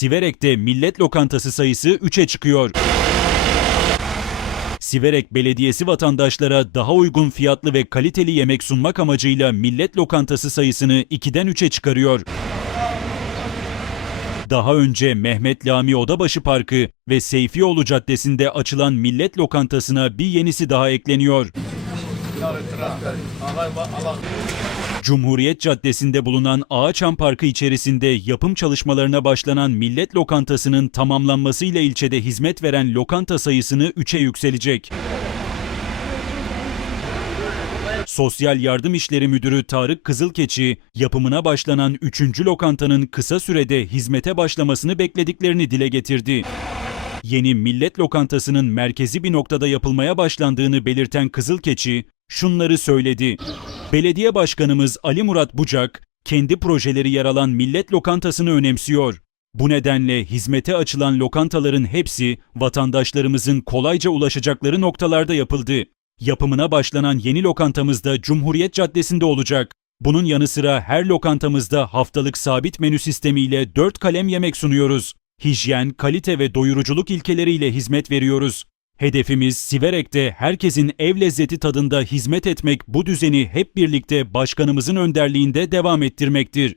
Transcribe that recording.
Siverek'te millet lokantası sayısı 3'e çıkıyor. Siverek Belediyesi vatandaşlara daha uygun fiyatlı ve kaliteli yemek sunmak amacıyla millet lokantası sayısını 2'den 3'e çıkarıyor. Daha önce Mehmet Lami Odabaşı Parkı ve Seyfioğlu Caddesi'nde açılan millet lokantasına bir yenisi daha ekleniyor. Cumhuriyet Caddesi'nde bulunan Ağaçam Parkı içerisinde yapım çalışmalarına başlanan millet lokantasının tamamlanmasıyla ilçede hizmet veren lokanta sayısını 3'e yükselecek. Sosyal Yardım İşleri Müdürü Tarık Kızılkeçi, yapımına başlanan 3. lokantanın kısa sürede hizmete başlamasını beklediklerini dile getirdi. Yeni millet lokantasının merkezi bir noktada yapılmaya başlandığını belirten Kızılkeçi, şunları söyledi. Belediye Başkanımız Ali Murat Bucak, kendi projeleri yer alan millet lokantasını önemsiyor. Bu nedenle hizmete açılan lokantaların hepsi vatandaşlarımızın kolayca ulaşacakları noktalarda yapıldı. Yapımına başlanan yeni lokantamız da Cumhuriyet Caddesi'nde olacak. Bunun yanı sıra her lokantamızda haftalık sabit menü sistemiyle 4 kalem yemek sunuyoruz. Hijyen, kalite ve doyuruculuk ilkeleriyle hizmet veriyoruz. Hedefimiz Siverek'te herkesin ev lezzeti tadında hizmet etmek bu düzeni hep birlikte başkanımızın önderliğinde devam ettirmektir.